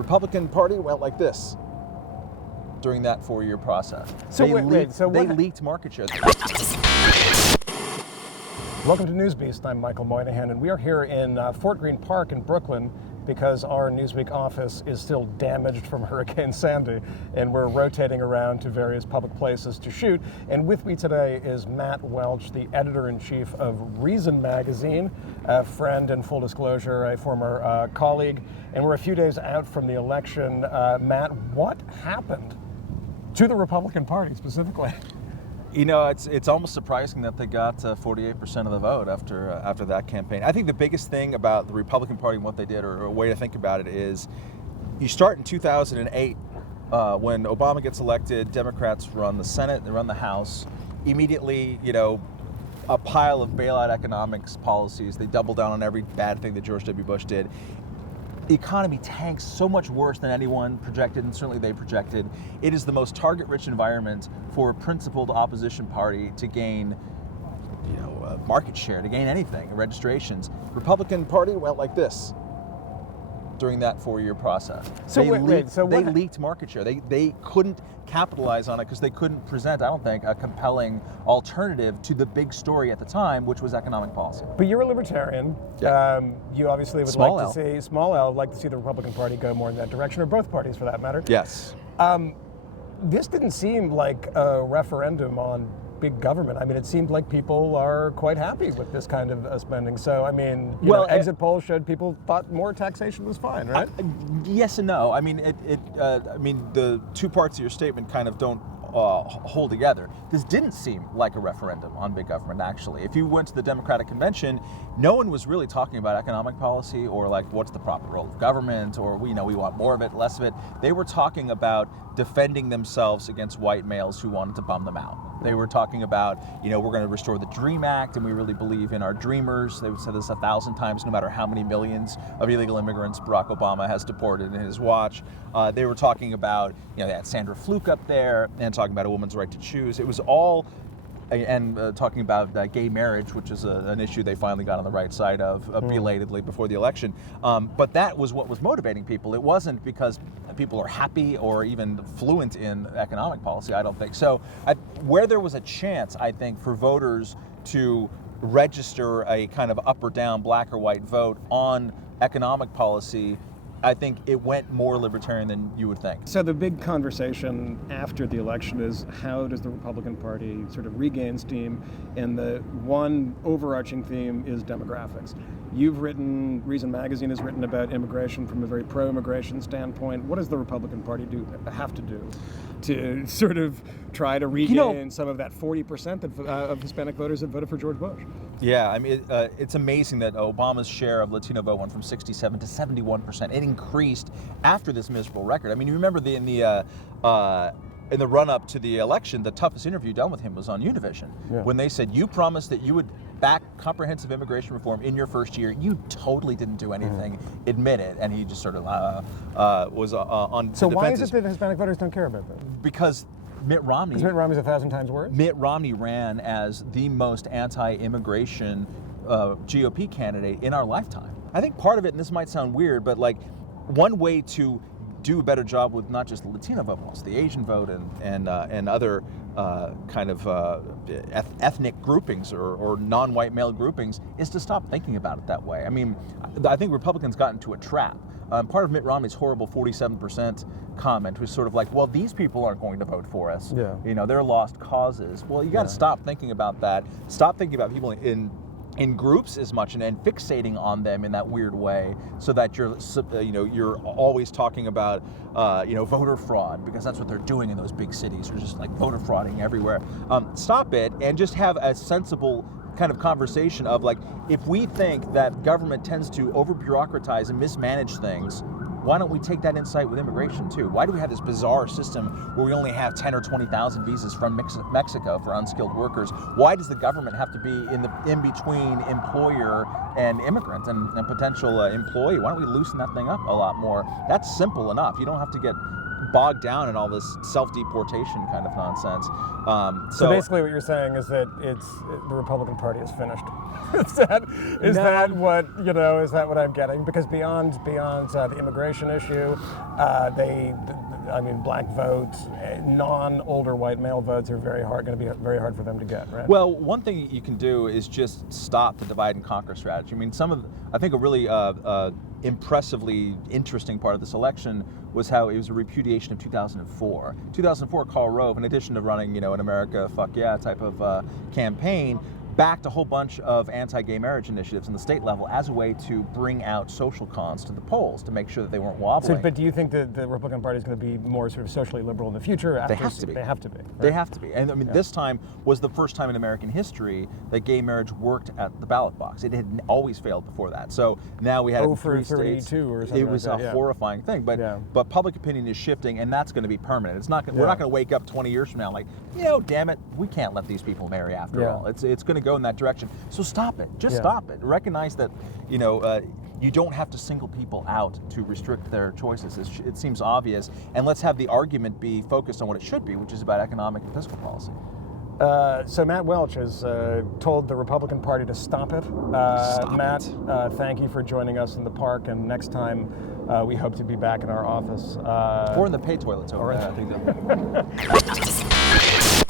Republican Party went like this during that 4-year process. So they leaked market share. Welcome to Newsbeast. I'm Michael Moynihan, and we are here in Fort Greene Park in Brooklyn because our Newsweek office is still damaged from Hurricane Sandy, and we're rotating around to various public places to shoot. And with me today is Matt Welch, the editor-in-chief of Reason magazine, a friend and, full disclosure, a former colleague. And we're a few days out from the election. Matt, what happened to the Republican Party specifically? You know, it's almost surprising that they got 48% of the vote after that campaign. I think the biggest thing about the Republican Party and what they did, or a way to think about it, is you start in 2008 when Obama gets elected. Democrats run the Senate, they run the House. Immediately, you know, a pile of bailout economics policies. They double down on every bad thing that George W. Bush did. The economy tanks so much worse than anyone projected, and certainly they projected. It is the most target-rich environment for a principled opposition party to gain, market share, to gain anything, registrations. Republican Party went like this during that 4-year process. So they leaked market share. They couldn't capitalize on it because they couldn't present, I don't think, a compelling alternative to the big story at the time, which was economic policy. But you're a libertarian. Yeah. You obviously would like to see, small L, like to see the Republican Party go more in that direction, or both parties for that matter. Yes. This didn't seem like a referendum on big government. I mean, it seemed like people are quite happy with this kind of spending. So, I mean, exit polls showed people thought more taxation was fine, right? Yes and no. I mean, the two parts of your statement kind of don't hold together. This didn't seem like a referendum on big government, actually. If you went to the Democratic Convention, no one was really talking about economic policy or like what's the proper role of government, or we want more of it, less of it. They were talking about defending themselves against white males who wanted to bum them out. They were talking about, we're going to restore the DREAM Act, and we really believe in our dreamers. They've said this 1,000 times, no matter how many millions of illegal immigrants Barack Obama has deported in his watch. They were talking about, they had Sandra Fluke up there, and talking about a woman's right to choose. It was all, and talking about gay marriage, which is an issue they finally got on the right side of belatedly before the election. But that was what was motivating people. It wasn't because people are happy or even fluent in economic policy, I don't think. So where there was a chance, I think, for voters to register a kind of up or down, black or white vote on economic policy, I think it went more libertarian than you would think. So the big conversation after the election is, how does the Republican Party sort of regain steam? And the one overarching theme is demographics. You've written, Reason magazine has written about immigration from a very pro-immigration standpoint. What does the Republican Party have to do to sort of try to regain some of that 40% of Hispanic voters that voted for George Bush? Yeah, I mean, it's amazing that Obama's share of Latino vote went from 67 to 71%. It increased after this miserable record. I mean, you remember in the run-up to the election, the toughest interview done with him was on Univision, when they said, you promised that you would back comprehensive immigration reform in your first year. You totally didn't do anything. Admit it. And he just sort of was on So the why defenses. is it that Hispanic voters don't care about that? Because Mitt Romney's 1,000 times worse? Mitt Romney ran as the most anti-immigration GOP candidate in our lifetime. I think part of it, and this might sound weird, but like one way to do a better job with not just the Latino vote, but also the Asian vote and other kind of ethnic groupings or non-white male groupings is to stop thinking about it that way. I mean, I think Republicans got into a trap. Part of Mitt Romney's horrible 47% comment was sort of like, well, these people aren't going to vote for us. Yeah. They're lost causes. Well, you got to stop thinking about that. Stop thinking about people in groups as much and fixating on them in that weird way, so that you're always talking about voter fraud, because that's what they're doing in those big cities. They're just like voter frauding everywhere. Stop it and just have a sensible kind of conversation of like, if we think that government tends to over-bureaucratize and mismanage things, why don't we take that insight with immigration too? Why do we have this bizarre system where we only have 10 or 20,000 visas from Mexico for unskilled workers? Why does the government have to be in between employer and immigrant and potential employee? Why don't we loosen that thing up a lot more? That's simple enough. You don't have to get bogged down in all this self-deportation kind of nonsense. So basically, what you're saying is that the Republican Party is finished. Is that what Is that what I'm getting? Because beyond the immigration issue, black votes, non-older white male votes are going to be very hard for them to get, right? Well, one thing you can do is just stop the divide and conquer strategy. I mean, I think a really impressively interesting part of this election was how it was a repudiation of 2004. 2004, Karl Rove, in addition to running, an America, fuck yeah type of campaign, backed a whole bunch of anti-gay marriage initiatives in the state level as a way to bring out social cons to the polls to make sure that they weren't wobbling. But do you think that the Republican Party is going to be more sort of socially liberal in the future? They have to be. They have to be. Right? They have to be. And this time was the first time in American history that gay marriage worked at the ballot box. It had always failed before that. So now we had it in 3 states. 32 or something. It was like a horrifying thing. But public opinion is shifting, and that's going to be permanent. It's not. We're not going to wake up 20 years from now like, damn it, we can't let these people marry after all. It's going to go in that direction. So stop it. Just stop it. Recognize that, you don't have to single people out to restrict their choices. It seems obvious. And let's have the argument be focused on what it should be, which is about economic and fiscal policy. So Matt Welch has told the Republican Party to stop it. Matt, thank you for joining us in the park. And next time, we hope to be back in our office. Or in the pay toilets over there. I think that.